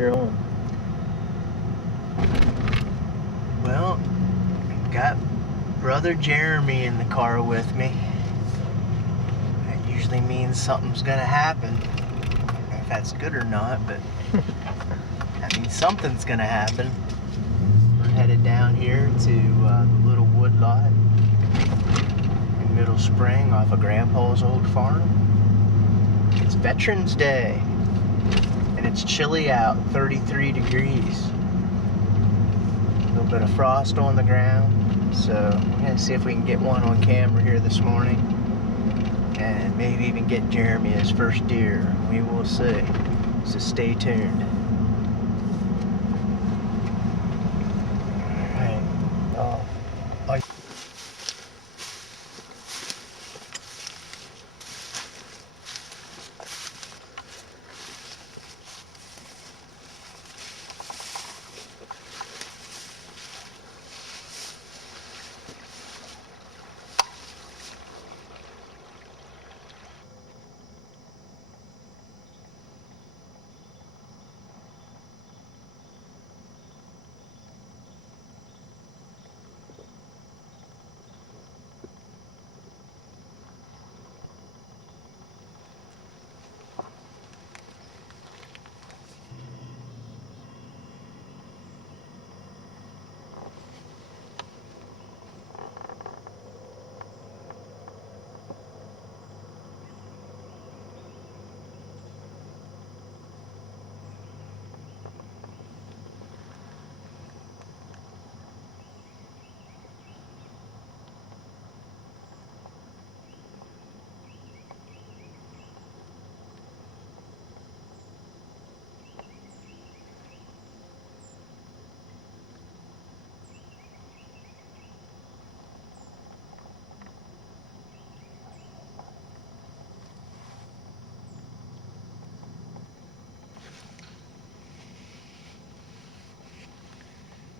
you're home? Well, got brother Jeremy in the car with me. That usually means something's gonna happen. I don't know if that's good or not, but that means something's gonna happen. We're headed down here to the little wood lot in Middle Spring off of Grandpa's old farm. It's Veterans Day, and it's chilly out, 33 degrees. A little bit of frost on the ground, so we're gonna see if we can get one on camera here this morning, and maybe even get Jeremy his first deer. We will see. So stay tuned. Right. I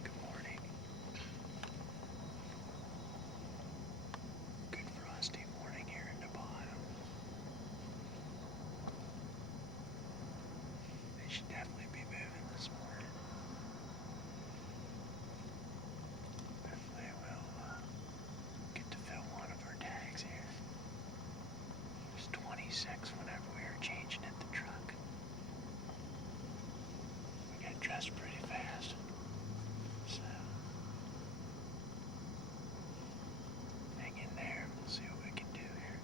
Good morning. Good frosty morning here in Nevada. They should definitely be moving this morning. Hopefully we'll get to fill one of our tags here. It was 26 whenever we were changing at the truck. We got dressed pretty fast. So hang in there and we'll see what we can do here.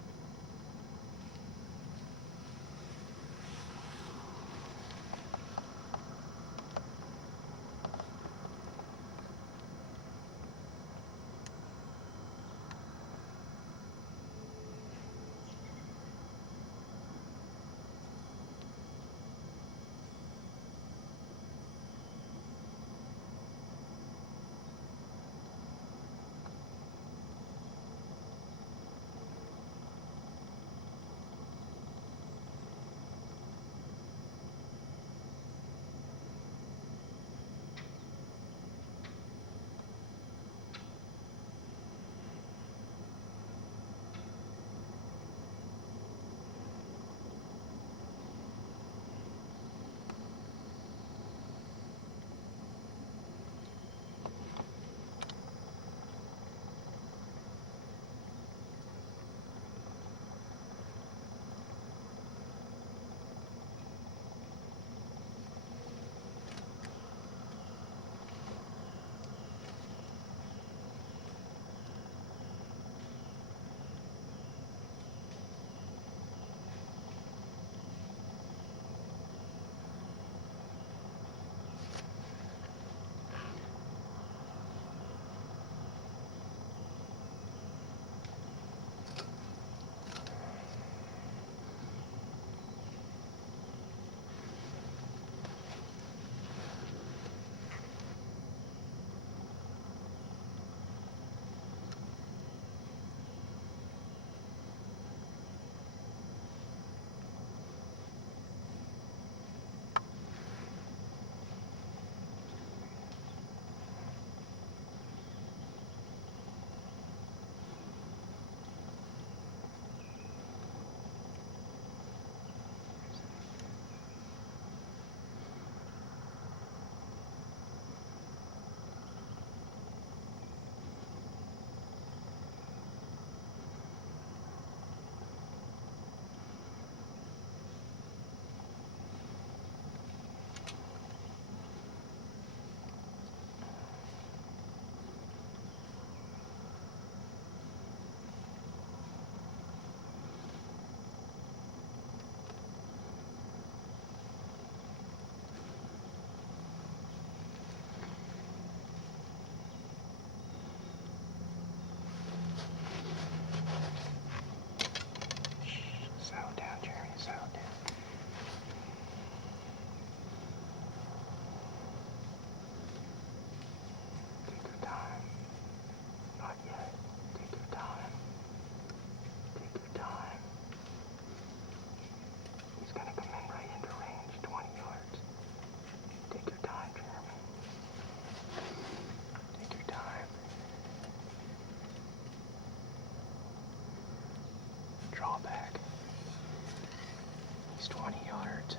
He's 20 yards.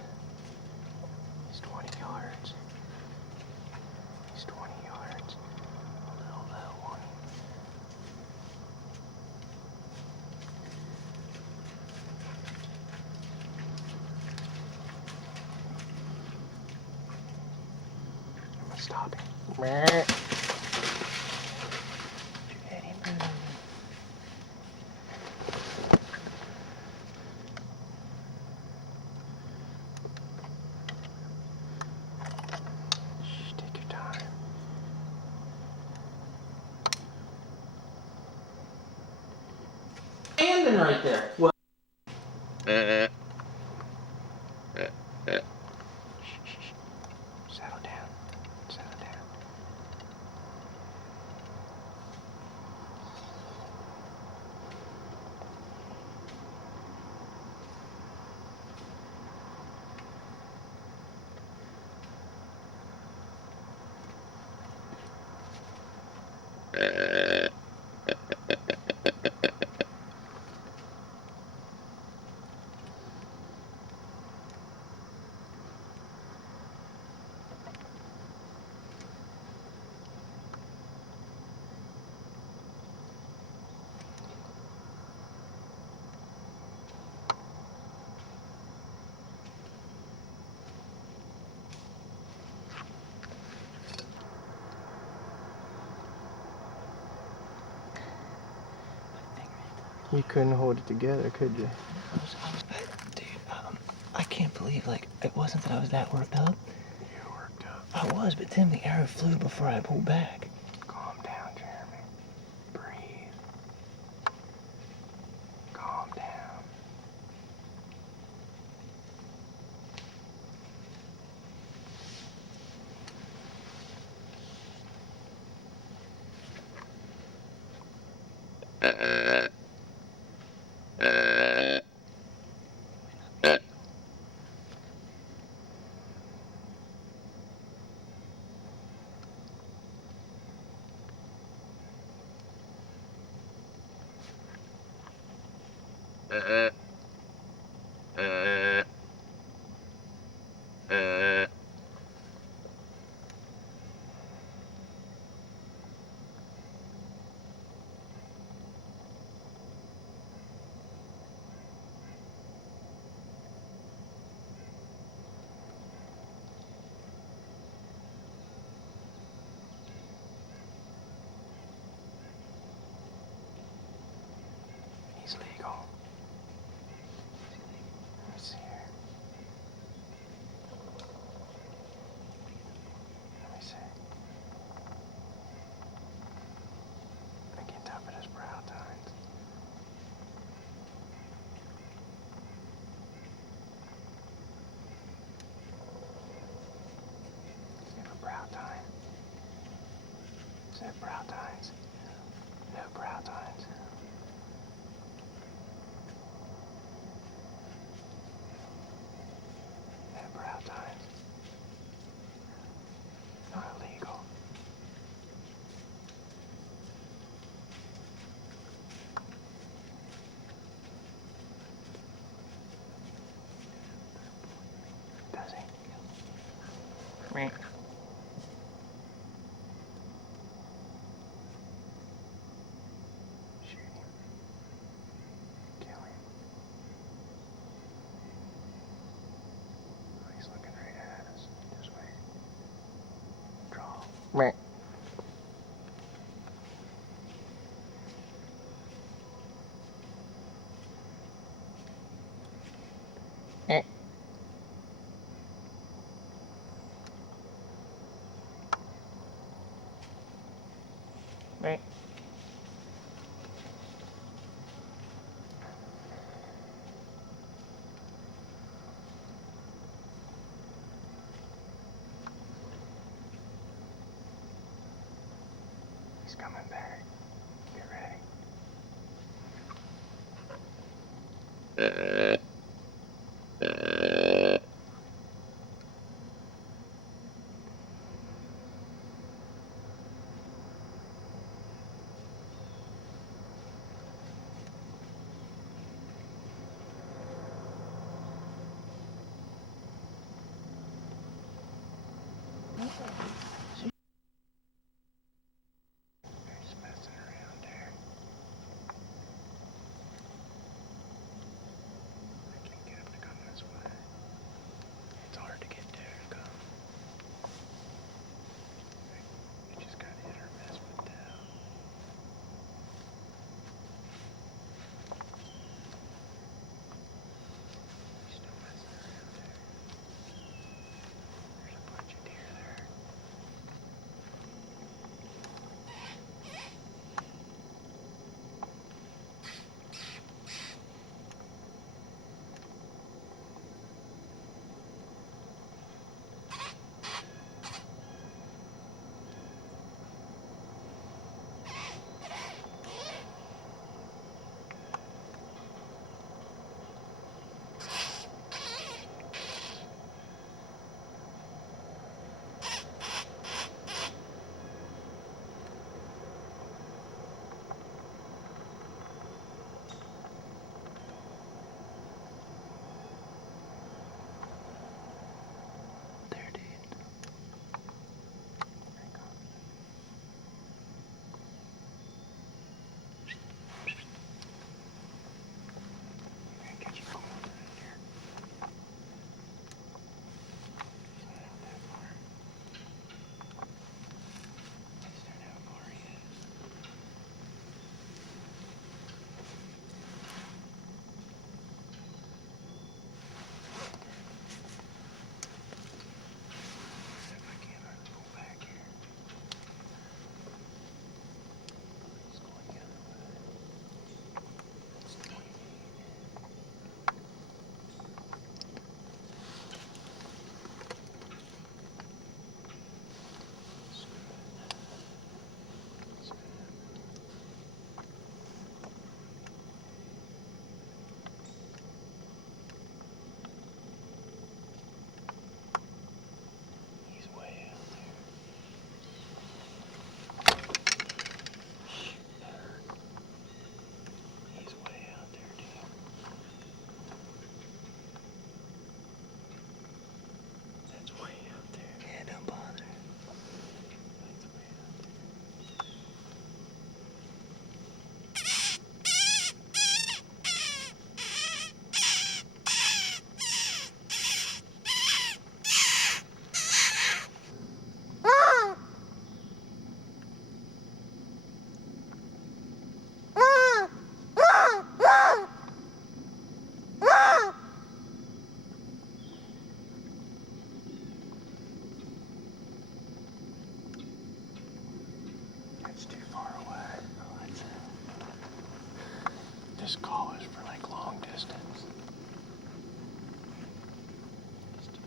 He's 20 yards. He's 20 yards. A little low one. I'm gonna stop him. Let him move. Shh, take your time. Standing right there. What? Settle down. Settle down. You couldn't hold it together, could you? Dude, I can't believe, like, it wasn't that I was that worked up. You were worked up. I was, but then the arrow flew before I pulled back. Calm down, Jeremy. Breathe. Calm down. He's legal. Let me see here. Let me see. I can't tell if it is brow tines. Is it a brow tine? Is that brow tines? No brow tines. No brow tines. Not illegal. Does he? Meh. Shoot him. Kill him. Oh, he's looking right at us. Just wait. Draw. Meh. Eh. Meh. He's coming back. Get ready.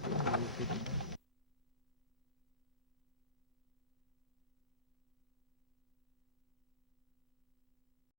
Really good, man.